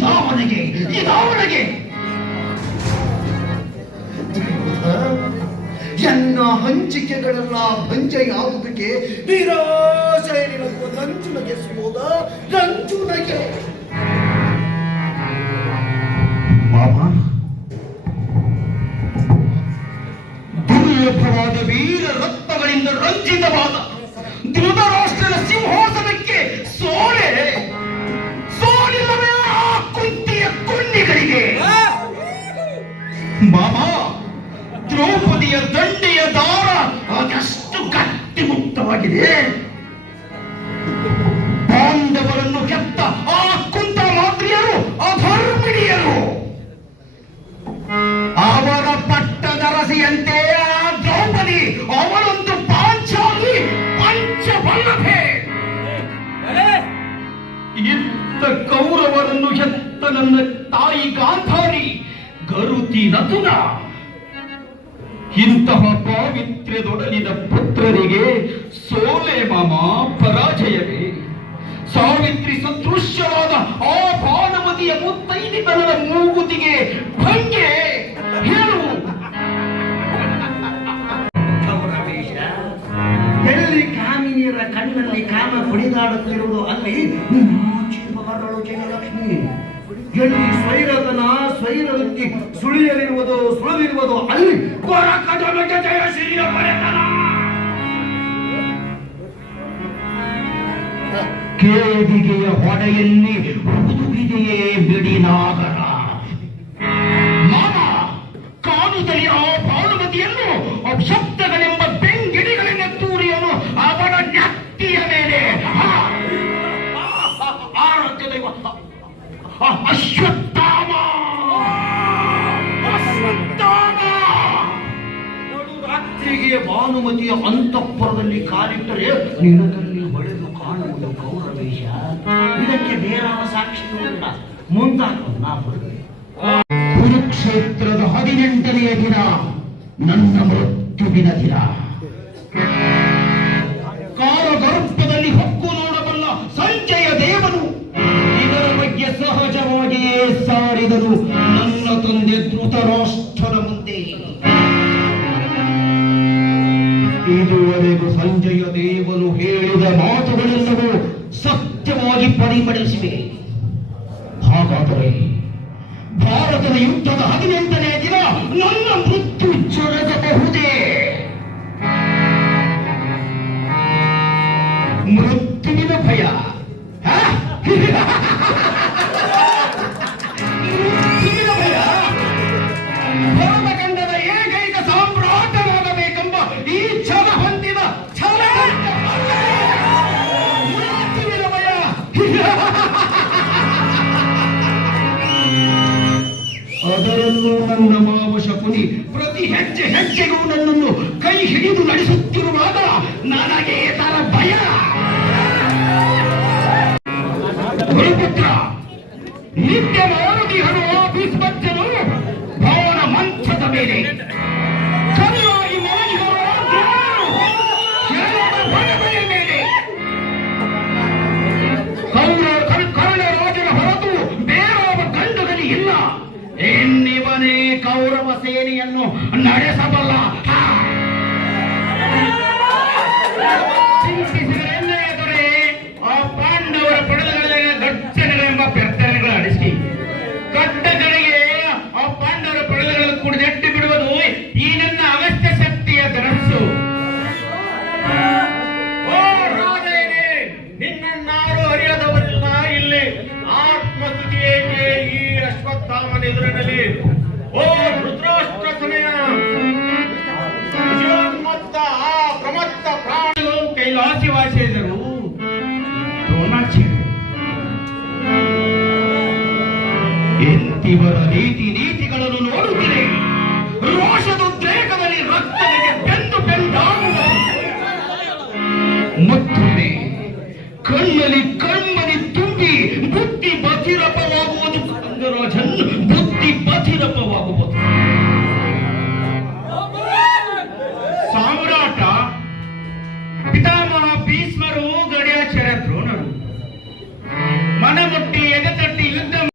ಇದಾವನಿಗೆ ಇದಾವನಿಗೆ ಎನ್ನ ಹಂಚಿಕೆಗಳೆಲ್ಲ ಭಂಜ ಯಾವುದಕ್ಕೆ? ನಿರಾಶೆ ನಂಚುನಗೆ ಸುಬೋದ ನಂಚುನಗೆ ದುರ್ಲಭವಾದ ವೀರ ರಕ್ತಗಳಿಂದ ರಂಜಿತವಾದ ಧೃತರಾಷ್ಟ್ರ ಮಾಮ ದ್ರೌಪದಿಯ ದಂಡೆಯ ದಾರ ಅದೆಷ್ಟು ಗಟ್ಟಿ ಮುಕ್ತವಾಗಿದೆ ಪಾಂಡವರನ್ನು ಕೆತ್ತ ಆ ಕುಂತ ಮಾತ್ರಿಯರು ಅಧರ್ಮಿಣಿಯರು ಅವರ ಪಟ್ಟದ ರಸಿಯಂತೆ ಆ ದ್ರೌಪದಿ ಅವಳೊಂದು ಪಾಂಚಾಲಿ ಪಂಚವಲ್ಲಭೆ. ಇತ್ತ ಕೌರವರನ್ನು ಹೆತ್ತ ನನ್ನ ತಾಯಿ ಗಾಂಧಾರಿ. ಗರುತಿ ನತುನ. ಇಂತಹ ಪಾವಿತ್ರ್ಯದೊಡಲಿದ ಪುತ್ರರಿಗೆ ಸೋಲೆ ಮಾಮ ಪರಾಜಯವೇ. ಸಾವಿತ್ರಿ ಸದೃಶ್ಯವಾದ ಆ ಭಾನುಮತಿಯ ಮುತ್ತೈದಿತನದ ಮೂಗುತಿಗೆ ಭಂಗೆ. ಹೇಳು. ಎಲ್ಲಿ ಕಾಮಿನಿಯರ ಕಣ್ಣಲ್ಲಿ ಕಾಮ ಕುಣಿದಾಡುತ್ತಿರುವುದು ಅಲ್ಲಿ ನಾಚಿಬಾರಳು ಸುಳಿಯಲಿರುವುದು ಸುಳಿದಿರುವುದು ಅಲ್ಲಿ. ಜಯ ಶ್ರೀಯ ಕೇದಿಗೆಯ ಹೊಡೆಯಲ್ಲಿ ಬಿಡಿನಾಗರ ರಾತ್ರಿಗೆ ಭಾನುಮತಿಯ ಅಂತಃಪುರದಲ್ಲಿ ಕಾಲಿಟ್ಟರೆ ನಿನಗಲ್ಲಿ ಹೊಳೆದು ಕಾಣುವುದು ಗೌರವೇಶ. ಇದಕ್ಕೆ ಬೇರಾವ ಸಾಕ್ಷಿ ಇಲ್ಲ ಮುಂದಾಕು ನಾ ಬರುವೆ ಕುರುಕ್ಷೇತ್ರದ ಹದಿನೆಂಟನೆಯ ದಿನ, ನನ್ನ ಮೃತ್ಯುವಿನ ದಿನ. ಕಾಲಗರ್ಭದಲ್ಲಿ ಹೊಕ್ಕು ನೋಡಬಲ್ಲ ಸಂಜಯ ದೇವನು ಇದರ ಬಗ್ಗೆ ಸಹಜವಾಗಿಯೇ ಸಾರಿದನು. ನನ್ನ ತಂದೆ ಧೃತರಾಷ್ಟ್ರನ ಇದುವರೆಗೂ ಸಂಜಯ ದೇವರು ಹೇಳಿದ ಮಾತುಗಳೆಲ್ಲವೂ ಸತ್ಯವಾಗಿ ಪರಿಮಳಿಸಿವೆ. ಹಾಗಾದರೆ ಭಾರತದ ಯುದ್ಧದ ಹದಿನೆಂಟನೇ ದಿನ ನನ್ನ ಮೃತ್ಯು ಜರುಗಬಹುದೇ? ಮೃತ್ಯುವಿನ ಭಯ. ಪ್ರತಿ ಹೆಜ್ಜೆ ಹೆಜ್ಜೆಗೂ ನನ್ನನ್ನು ಕೈ ಹಿಡಿದು ನಡೆಸುತ್ತಿರುವಾಗ ನನಗೆ ತರ ಭಯ. ಗುರುಪುತ್ರ, ನಿತ್ಯ ಮಾರುತಿ ಹರುವ ಭೀಸ್ಪತ್ಯನು ಭವನ ಮಂಚದ ಮೇಲೆ ಕೌರವ ಸೇನೆಯನ್ನು ನಡೆಸಬಲ್ಲ. ಎದುರೇ ಆ ಪಾಂಡವರ ಪಡೆದಗಳಿಗೆ ಗರ್ಜನೆಗಳೆಂಬ ಬೆರ್ತನೆಗಳು ಅಡಿಸಿ. ಕಡೆಗೆ ಆ ಪಾಂಡವರ ಪಡೆದಗಳನ್ನು ಕುಡಿದೆಟ್ಟು ಬಿಡುವುದು ಈ ನನ್ನ ಅಗತ್ಯ ಶಕ್ತಿಯ ಧನಸ್ಸು. ಓ ರಾಜೇನೆ, ನಿನ್ನನ್ನಾರು ಅರಿಯದವರಿಲ್ಲ ಇಲ್ಲಿ ಆತ್ಮಸ್ತುತಿಯೇಕೆ ಈ ಅಶ್ವತ್ಥಾಮನ ಎದುರಿನಲ್ಲಿ? ಆದಿವಾಸಿ ವಾಸಿಯರು ದ್ರೋಣಾಚಾರ್ಯ. ಎಂತಿವರ ನೀತಿ ನೀತಿಗಳನ್ನು ನೋಡುತ್ತಿದೆ ರೋಷದುದ್ರೇಕದಲ್ಲಿ ರಕ್ತನಿಗೆ ಬೆಂದು ಬೆಂದಾಗುವ ಮತ್ತೊಮ್ಮೆ ಕಣ್ಣಲ್ಲಿ